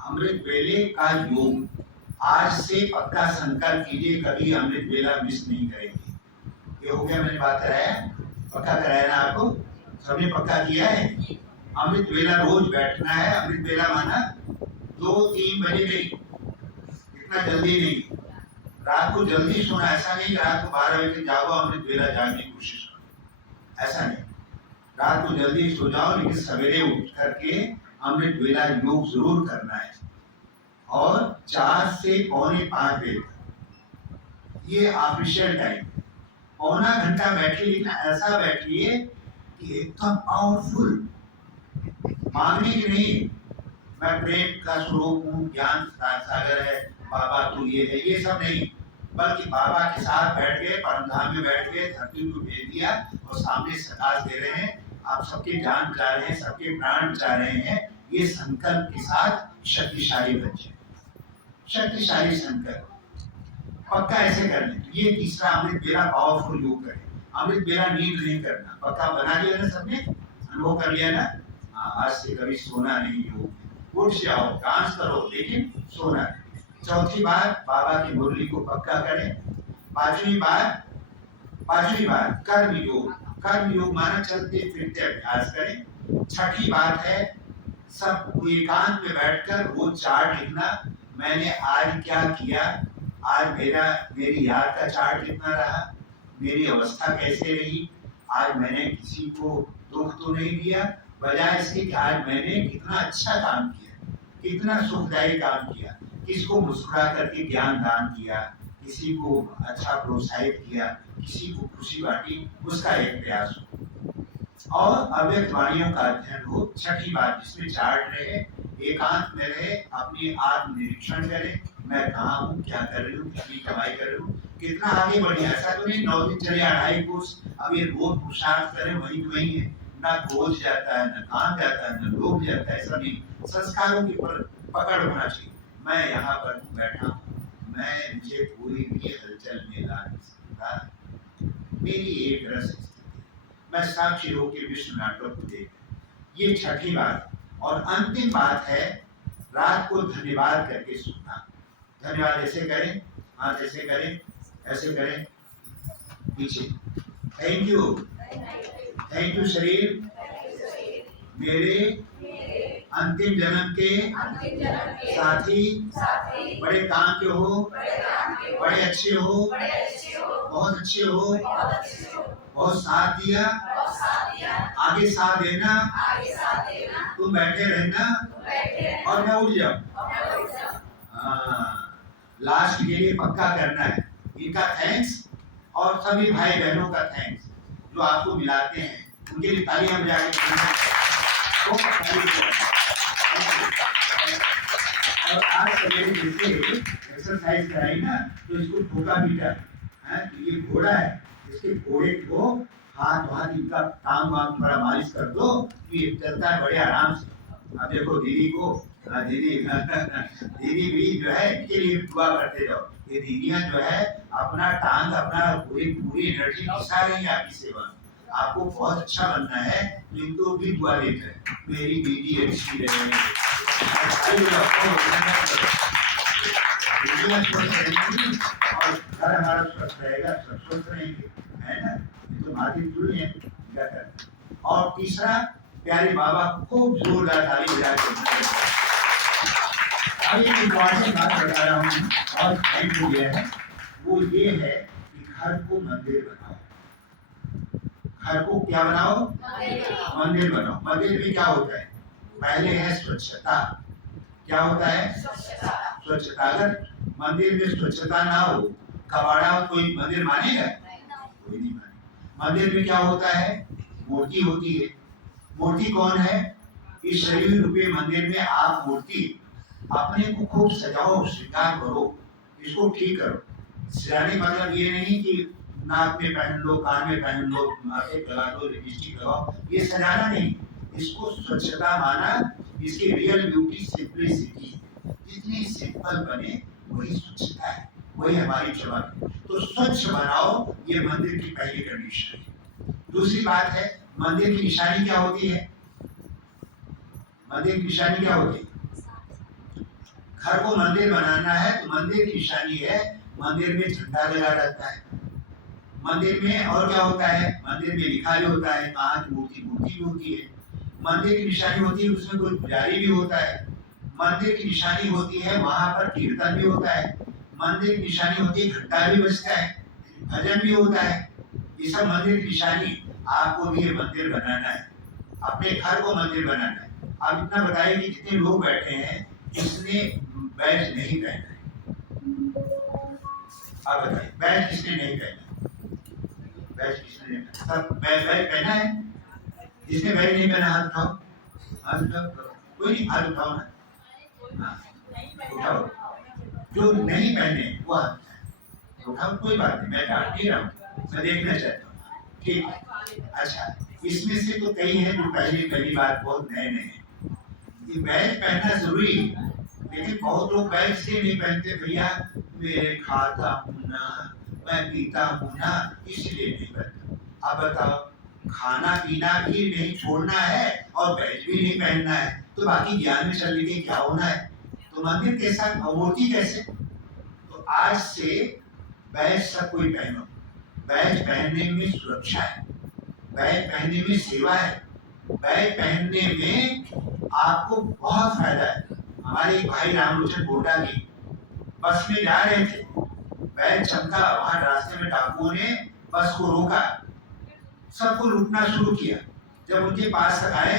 अमृत वेले का योग। आज से पक्का संकल्प कीजिए कभी अमृत वेला मिस नहीं करेंगे। ये हो गया, मैंने बात कराया, पक्का कराया ना आपको? सबने पक्का किया है? अमृत वेला रोज बैठना है। अमृत वेला माना 2-3 बजे नहीं, इतना जल्दी नहीं। रात को जल्दी सोना, ऐसा नहीं कि रात को 12 बजे जाओ अमृत वेला जाने की कोशिश करो, ऐसा नहीं। रात को जल्दी सो जाओ लेकिन सवेरे उठ करके अमृत वेला योग जरूर करना है। और 4 से पौने 5 बजे तक ये ऑफिशियल टाइम। पौना घंटा बैठिए, लेकिन ऐसा बैठिए कि एकदम पावरफुल, मांगने की नहीं। मैं प्रेम का स्वरूप हूँ, ज्ञान सागर है, बाबा तू ये है, ये सब नहीं। बल्कि बाबा के साथ बैठ गए, परमधाम में बैठ गए, धरती को भेज दिया और सामने सकाश दे रहे हैं। आप सबके जान जा रहे हैं, सबके प्राण जा रहे हैं। ये संकल्प के साथ शक्तिशाली बच्चे, शक्तिशाली संकल्प पक्का ऐसे करने। ये तीसरा अमृत वेला पावरफुल योग करें। अमृत वेला नींद नहीं करना, पक्का बना लिया ना सबने, अनुभव कर लिया ना? आज से कभी सोना नहीं योग। उठ जाओ, डांस करो, लेकिन सोना नहीं। चौथी बात, बाबा की मुरली को पक्का करें। पांचवी बात कर्म योग। कर्म योग माना चलते फिरते अभ्यास करें। छठी बात है सब एकांत में बैठकर वो चार्ट लिखना, मैंने आज क्या किया, आज मेरी याद का चार्ट कितना रहा, मेरी अवस्था कैसे रही, आज मैंने किसी को दुख तो नहीं दिया, बजाय इसके कि आज मैंने कितना अच्छा काम किया, कितना सुखदायी काम किया, किसको मुस्कुरा करके ज्ञान दान किया, किसी को अच्छा प्रोत्साहित किया, किसी को खुशी बांटी, उसका एक प्रयास हो। और अव्यक्त वाणियों का अध्ययन हो। छठी बात, जिसमें चार्ट रहे, एकांत में रहे, अपनी आत्म निरीक्षण करें, मैं कहाँ हूँ, क्या कर रही हूँ, कितनी कमाई कर रही हूँ, कितना आगे बढ़े। ऐसा तो नहीं 9 दिन चले 2.5 कोर्स, अब ये रोज पुरुषार्थ करें, वही है। ना क्रोध जाता है, ना काम जाता है, ना लोभ जाता है, ऐसा नहीं। संस्कारों की पकड़ होना चाहिए। मैं यहाँ पर बैठा हूँ, मैं मुझे कोई भी हलचल में ला नहीं सकता, मेरी एक रस स्थिति, मैं साक्षी होकर विश्व नाटक को देख। ये छठी बात। और अंतिम बात है रात को धन्यवाद करके सुनना। धन्यवाद ऐसे करें, हाथ ऐसे करें, ऐसे करें, पीछे। थैंक यू शरीर, मेरे अंतिम जन्म के साथी, बड़े काम के हो, बड़े अच्छे हो, बहुत अच्छे हो, बहुत साथ दिया, आगे साथ देना, तुम बैठे रहना और मैं उठ जाऊं। लास्ट के लिए पक्का करना है। इनका थैंक्स और सभी भाई बहनों का थैंक्स। जो आपको मिलाते हैं, उनके लिए तालियां बजा के और आज सवेरे जैसे एक्सरसाइज कराई ना, तो इसको ठोका पीटा है, ये घोड़ा है, इसके घोड़े को हाथ हाथ इनका टांग वांग थोड़ा मालिश कर दो, ये चलता है बड़े आराम से। अब देखो दीदी को, दीदी दीदी भी जो है इनके लिए दुआ करते जाओ। ये दीदियां जो है अपना टांग, अपना पूरी एनर्जी घिसा रही है आपकी सेवा। आपको बहुत अच्छा बनना है, तो इनको भी दुआ देते हैं, मेरी दीदी अच्छी रहे, और घर हमारा स्वस्थ रहेगा, सब स्वस्थ रहेंगे, है ना। तो माटी जुड़ी है क्या करते। और तीसरा, प्यारे बाबा खूब जोरदार ताली बजा के अभी इम्पोर्टेंट बात बता रहा हूँ और टाइम हो गया है, वो ये है कि घर को मंदिर बनाओ। घर को क्या बनाओ? मंदिर बनाओ। मंदिर में क्या होता है? पहले है स्वच्छता। क्या होता है? स्वच्छता। अगर मंदिर में स्वच्छता ना हो, कबाड़ा कोई मंदिर मानेगा? कोई नहीं मानेगा। मंदिर में क्या होता है? मूर्ति होती है। मूर्ति कौन है? इस शरीर रूपी मंदिर में आप मूर्ति अपने को खूब सजाओ, श्रृंगार करो, इसको ठीक करो। सजाने मतलब ये नहीं कि नाक में पहन लो, कान में पहन लो, माथे लगा लो, लिपस्टिक लगाओ, ये सजाना नहीं। इसको स्वच्छता माना। इसकी रियल ब्यूटी सिंपलिसिटी, जितनी सिंपल बने वही स्वच्छता है, वही हमारी क्षमा है। तो स्वच्छ बनाओ, ये मंदिर की पहली कंडीशन है। दूसरी बात है, मंदिर की निशानी क्या होती है? मंदिर की निशानी क्या होती है? घर को मंदिर बनाना है तो मंदिर की निशानी है, मंदिर में झंडा लगा रहता है। मंदिर में और क्या होता है? मंदिर में लिखा भी होता है, कहाँ की मूर्ति भी होती है। मंदिर की निशानी होती है, उसमें कोई पुजारी भी होता है। मंदिर की निशानी होती है, वहां पर कीर्तन भी होता है। मंदिर की निशानी होती है, घंटा भी बजता है, भजन भी होता है। ये सब मंदिर की निशानी। आपको भी ये मंदिर बनाना है, अपने घर को मंदिर बनाना है। आप इतना बताइए कि जितने लोग बैठे हैं, इसने बैज नहीं पहना है? आप बताइए, बैज किसने नहीं पहना? बैज किसने नहीं पहना? सब बैज पहना है? जिसने बैज नहीं पहना हाथ उठाओ, हाथ उठाओ। कोई नहीं, हाथ उठाओ ना, उठाओ। जो नहीं पहने वो हाथ उठाओ, कोई बात नहीं, मैं डांट नहीं रहा हूँ, मैं देखना चाहता हूँ। ठीक है, अच्छा। इसमें से तो कई हैं जो पहली बार बहुत नए हैं। ये बैज पहनना जरूरी है, लेकिन बहुत लोग बैज से नहीं पहनते। भैया मैं खाता हूँ ना, मैं पीता हूँ ना, इसलिए नहीं पहनता। अब बताओ, खाना पीना भी नहीं छोड़ना है और बैज भी नहीं पहनना है, तो बाकी ज्ञान में चल के क्या होना है? तो मंदिर कैसा, मूर्ति कैसे? तो आज से बैज सब कोई पहनो। बैज पहनने में सुरक्षा है, बैज पहनने में सेवा है, बैज पहनने में आपको बहुत फायदा है। हमारे एक भाई रामलोचन गोटा जी बस में जा रहे थे, बैज चमका, वहां रास्ते में डाकुओं ने बस को रोका, सबको लूटना शुरू किया। जब उनके पास तक आए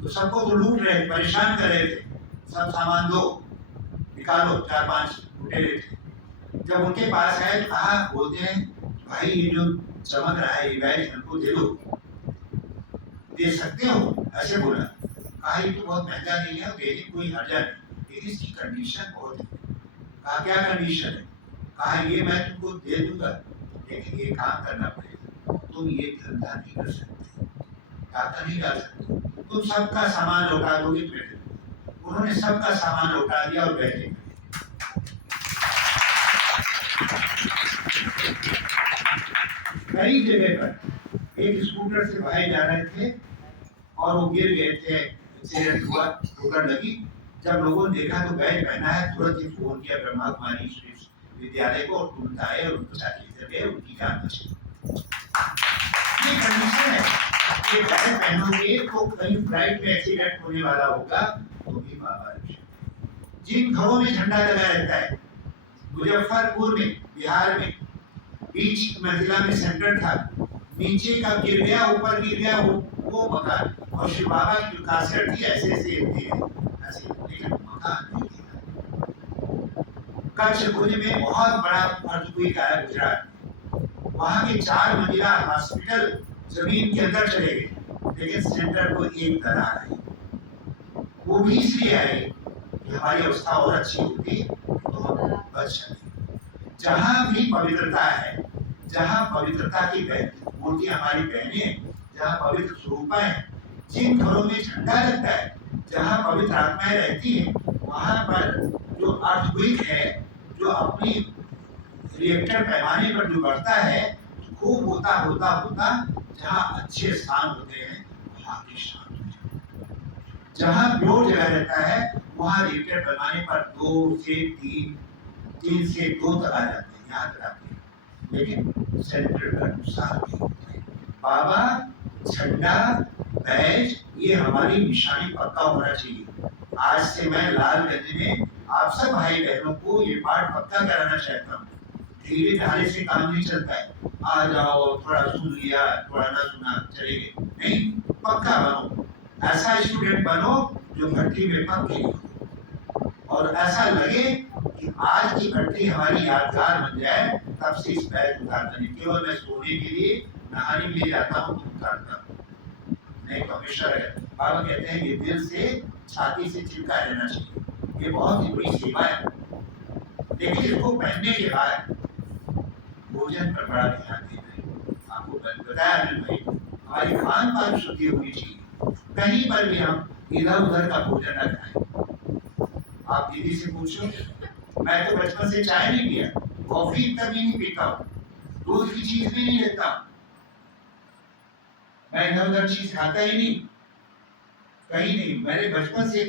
तो सबको तो लूट रहे, परेशान कर रहे थे, सब सामान दो, निकालो, 4-5 लुटेरे थे। जब उनके पास आए तो कहा, बोलते हैं भाई ये जो चमक रहा है ये बैज हमको दे दो, दे सकते हो? ऐसे बोला। कहा ये तो बहुत महंगा नहीं है, देने कोई हर्जा नहीं, लेकिन इसकी कंडीशन बहुत है। कहा क्या कंडीशन है? कहा ये मैं तुमको दे दूंगा, लेकिन ये काम करना पड़ेगा, तुम ये धंधा नहीं कर सकते, खाता नहीं डाल सकते, तुम सबका सामान लौटा दोगे फिर। उन्होंने सबका सामान लौटा दिया और बैठे। कई जगह पर एक स्कूटर से भाई जा रहे थे और वो गिर गए थे, एक्सीडेंट हुआ, ठोकर लगी। जब लोगों ने देखा तो बैज पहना है, तुरंत ही फोन किया ब्रह्मा कुमारी विद्यालय को, और तुरंत आए और उनको साथी गए, उनकी जान बची। ये कंडीशन है, ये बैज पहनोगे तो कहीं फ्लाइट में एक्सीडेंट होने वाला होगा तो भी बाबा रक्षक। जिन घरों में झंडा लगा रहता है, मुजफ्फरपुर में, बिहार में, बीच मंजिला में सेंटर था, नीचे का गिर गया, ऊपर गिर गया वो मकान। और शिव बाबा की जो खासियत थी, ऐसे ऐसे लेकिन मकान नहीं था। कच्छ भुज में बहुत बड़ा अर्थक्वेक आया गुजरात में, वहां के 4 मंजिला हॉस्पिटल जमीन के अंदर चले गए, लेकिन सेंटर को एक दरार है। वो भी इसलिए आई कि हमारी अवस्था और अच्छी होती तो हम बच सकते। जहां भी पवित्रता है, जहां पवित्रता की मूर्ति हमारी बहनें, जहां पवित्र स्वरूपा है, जिन घरों में झंडा लगता है, जहां पवित्र आत्माएं रहती है, वहां पर जो अर्थक्वेक है, जो अपनी रिएक्टर पैमाने पर जो बढ़ता है, तो खूब होता होता होता जहां अच्छे स्थान होते हैं वहां भी शांत हो जाता है। जहां प्योर जगह रहता है वहां रिएक्टर पैमाने पर 2 से 3, 3 से 2 तक आ जाते हैं, यहाँ तक आते हैं, लेकिन सेंटर का नुकसान नहीं होता है। बाबा, झंडा, बैज, ये हमारी निशानी पक्का होना चाहिए। आज से मैं लालगंज में आप सब भाई बहनों को ये पाठ पक्का कराना चाहता हूँ। धीरे धारे से काम नहीं चलता है, आ जाओ थोड़ा सुन लिया, थोड़ा ना सुना चले गए, नहीं, पक्का बनो। ऐसा स्टूडेंट बनो जो भर्ती में पक्के हो, और ऐसा लगे कि आज की भर्ती हमारी यादगार बन जाए, तब से इस बैग उतारता नहीं। केवल मैं सोने के लिए, नहाने के लिए जाता हूँ तो उतारता हूँ, नहीं तो हमेशा रहे। बाबा कहते हैं ये दिल से, छाती से चिपका रहना चाहिए, ये बहुत ही बड़ी सेवा है। लेकिन इसको पहनने के बाद भोजन पर बड़ा ध्यान देना है। आपको बताया अनिल भाई, हमारी खान पान शुद्धि होनी चाहिए, कहीं पर भी हम इधर उधर का भोजन न खाएं। आप दीदी से पूछो, मैं तो बचपन से चाय नहीं पिया, कॉफी कभी नहीं पीता हूँ, दूध की चीज भी नहीं लेता, मैं इधर उधर चीज खाता ही नहीं, कहीं नहीं। मैंने बचपन से